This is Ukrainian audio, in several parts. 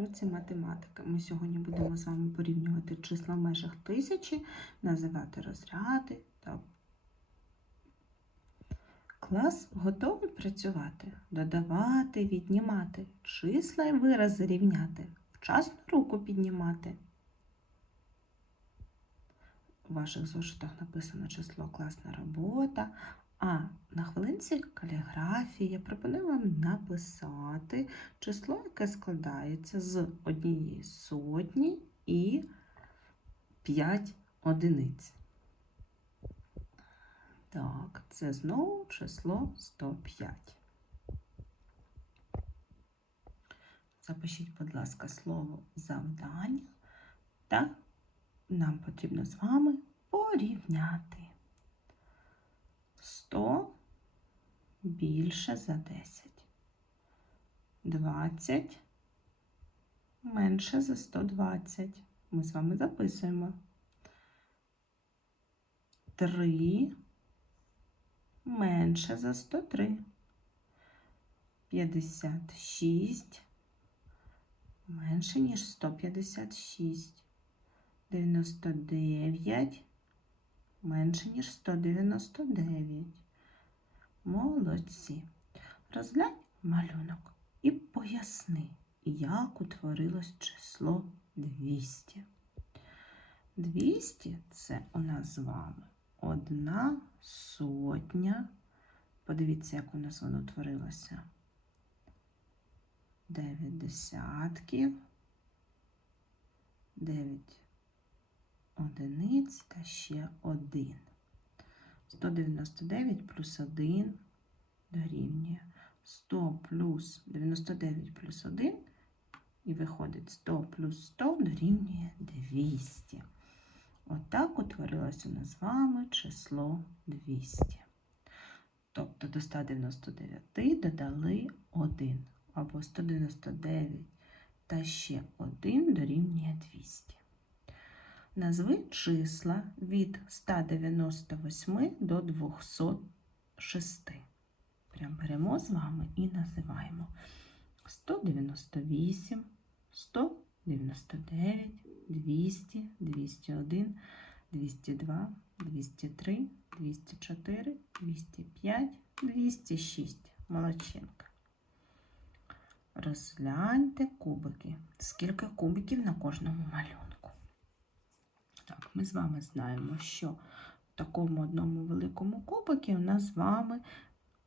уроці математики. Ми сьогодні будемо з вами порівнювати числа в межах тисячі, називати розряди та клас готовий працювати, додавати, віднімати, числа і вирази рівняти, вчасно руку піднімати. У ваших зошитах написано число класна робота. А на хвилинці каліграфії я пропоную вам написати число, яке складається з однієї сотні і 5 одиниць. Так, це знову число 105. Запишіть, будь ласка, слово завдання, та нам потрібно з вами порівняти. 100 більше за 10. 20 менше за 120. Ми з вами записуємо. 3 менше за 103. 56 менше, ніж 156. 99 менше, ніж 199. Молодці. Розглянь малюнок і поясни, як утворилось число 200. 200 це у нас з вами одна сотня. Подивіться, як у нас воно утворилося. 9 десятків, 9 одиниць та ще 1. 199 плюс 1 дорівнює 100 плюс 99 плюс 1 і виходить 100 плюс 100 дорівнює 200. Отак утворилося у нас з вами число 200. Тобто до 199 додали 1, або 199 та ще 1 дорівнює 200. Назви числа від 198 до 206. Прям беремо з вами і називаємо 198, 199, 200, 201, 202, 203, 204, 205, 206. Молодчинка. Розгляньте кубики. Скільки кубиків на кожному малюнку. Так, ми з вами знаємо, що в такому одному великому кубикі у нас з вами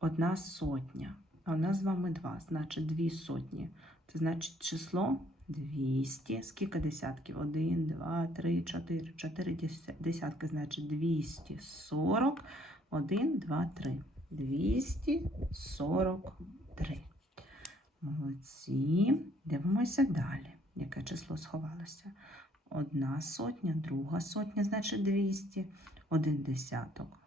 одна сотня, а у нас з вами два, значить дві сотні. Це значить число 200. Скільки десятків? 1, 2, 3, 4. 4 десятки, значить 240. 1, 2, 3. 243. Молодці. Дивимося далі. Яке число сховалося? Одна сотня, друга сотня, значить 200, один десяток.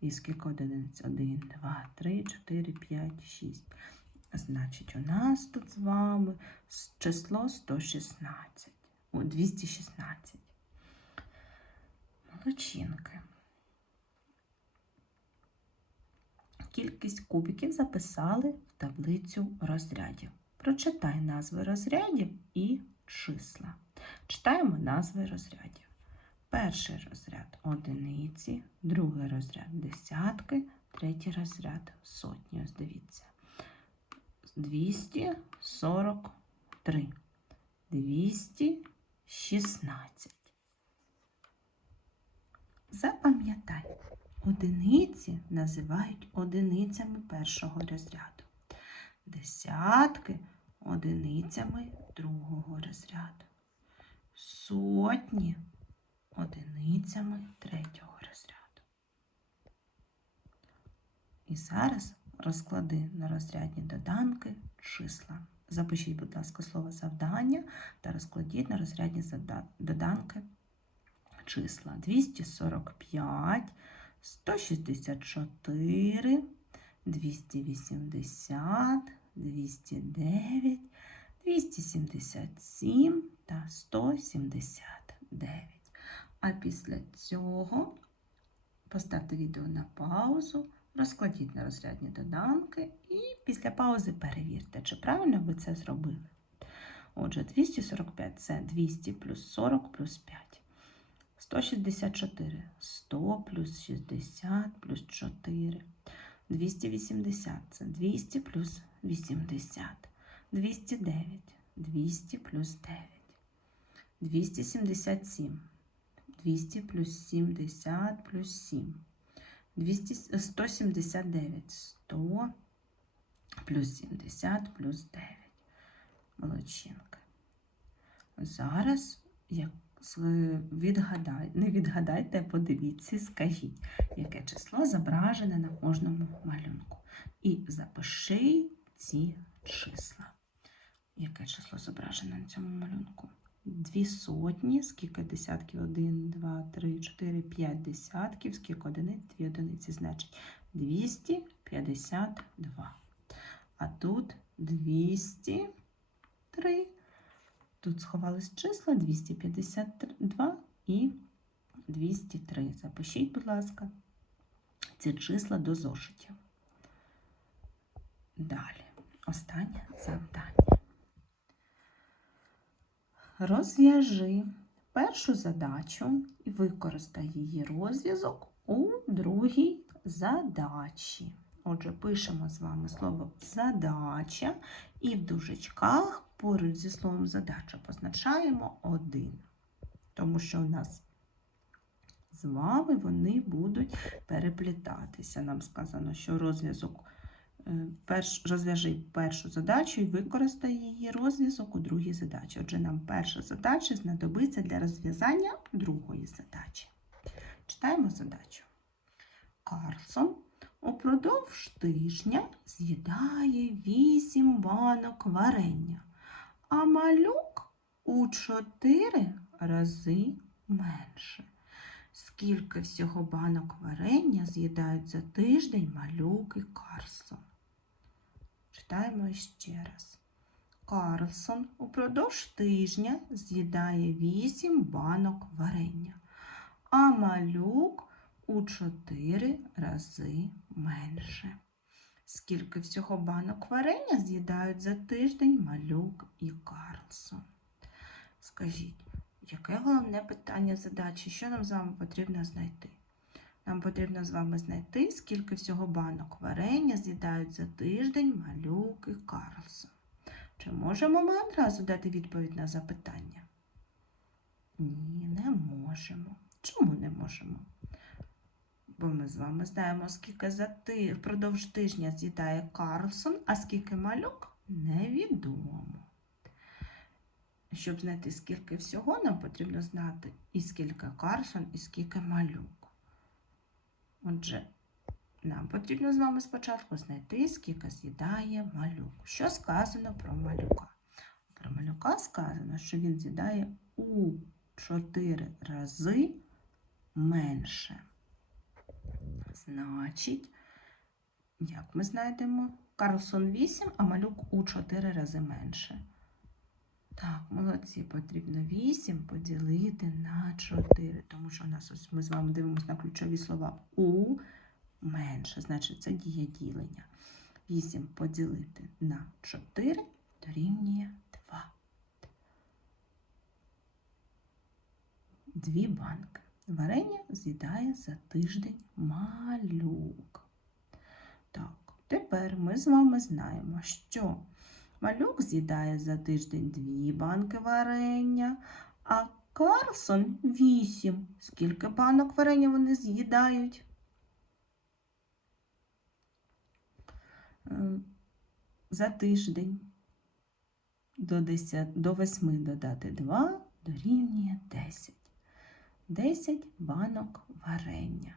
І скільки одиниць? 1, 2, 3, 4, 5, 6. Значить, у нас тут з вами число 116. О, 216. Молодчинки. Кількість кубиків записали в таблицю розрядів. Прочитай назви розрядів і числа. Читаємо назви розрядів. Перший розряд одиниці, другий розряд десятки, третій розряд сотні. Ось дивіться. 243, 216. Запам'ятай, одиниці називають одиницями першого розряду. Десятки одиницями другого розряду сотні одиницями третього розряду. І зараз розклади на розрядні доданки числа. Запишіть, будь ласка, слово завдання та розкладіть на розрядні доданки числа 245, 164, 280, 209, 277 та 179. А після цього поставте відео на паузу, розкладіть на розрядні доданки і після паузи перевірте, чи правильно ви це зробили. Отже, 245 це 200 плюс 40 плюс 5. 164 100 плюс 60 плюс 4. 280 це 200 плюс 80. 209 200 плюс 9. 277 200 плюс 70 плюс 7. 200, 179 100 плюс 70 плюс 9. Молодчинка. Зараз, як ви відгадайте, не відгадайте, подивіться, скажіть, яке число зображене на кожному малюнку. І запиши ці числа. Яке число зображене на цьому малюнку? Дві сотні, скільки десятків? Один, два, три, чотири, п'ять десятків, скільки одиниць, дві одиниці, значить 252. А тут 203. Тут сховались числа 252 і 203. Запишіть, будь ласка, ці числа до зошитів. Далі, останнє завдання. Розв'яжи першу задачу і використай її розв'язок у другій задачі. Отже, пишемо з вами слово задача і в дужечках поруч зі словом задача позначаємо один. Тому що у нас з вами вони будуть переплітатися. Нам сказано, що розв'язок е, перш, розв'яжи першу задачу і використай її розв'язок у другій задачі. Отже, нам перша задача знадобиться для розв'язання другої задачі. Читаємо задачу. Карлсон упродовж тижня з'їдає 8 банок варення, а малюк у 4 рази менше. Скільки всього банок варення з'їдають за тиждень малюк і Карлсон? Читаємо ще раз. Карлсон упродовж тижня з'їдає 8 банок варення, а малюк у 4 рази менше. Скільки всього банок варення з'їдають за тиждень малюк і Карлсон? Скажіть, яке головне питання задачі? Що нам з вами потрібно знайти? Нам потрібно з вами знайти, скільки всього банок варення з'їдають за тиждень малюк і Карлсон. Чи можемо ми одразу дати відповідь на запитання? Ні, не можемо. Чому не можемо? Бо ми з вами знаємо, скільки за ти... впродовж тижня з'їдає Карлсон, а скільки малюк невідомо. Щоб знайти, скільки всього, нам потрібно знати і скільки Карлсон, і скільки малюк. Отже, нам потрібно з вами спочатку знайти, скільки з'їдає малюк. Що сказано про малюка? Про малюка сказано, що він з'їдає у 4 рази менше. Значить, як ми знайдемо? Карлсон 8, а малюк у 4 рази менше. Так, молодці, потрібно 8 поділити на 4, тому що у нас ось ми з вами дивимося на ключові слова у менше, значить це діє ділення. 8 поділити на 4 дорівнює 2. Дві банки. Варення з'їдає за тиждень малюк. Так, тепер ми з вами знаємо, що малюк з'їдає за тиждень дві банки варення, а Карлсон вісім. Скільки банок варення вони з'їдають? Е, За тиждень до 10, до 8 додати 2 дорівнює 10. 10 банок варення.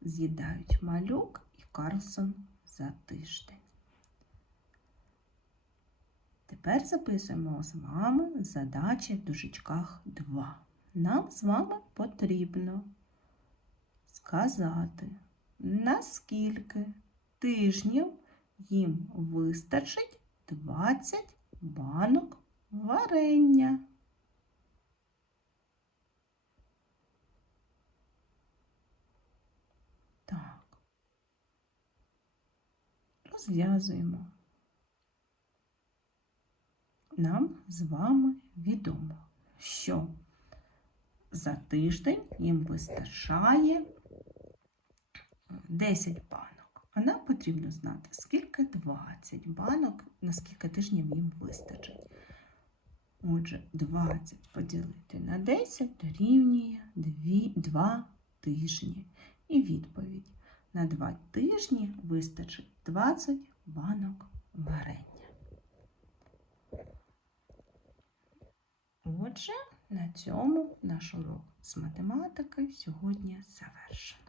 З'їдають малюк і Карлсон за тиждень. Тепер записуємо з вами задачі в дужечках 2. Нам з вами потрібно сказати, наскільки тижнів їм вистачить 20 банок варення. Так. Розв'язуємо. нам з вами відомо, що за тиждень їм вистачає 10 банок. А нам потрібно знати, скільки 20 банок, на скільки тижнів їм вистачить. Отже, 20 поділити на 10 дорівнює 2 тижні. І відповідь. На два тижні вистачить 20 банок варення. Отже, на цьому наш урок з математики сьогодні завершено.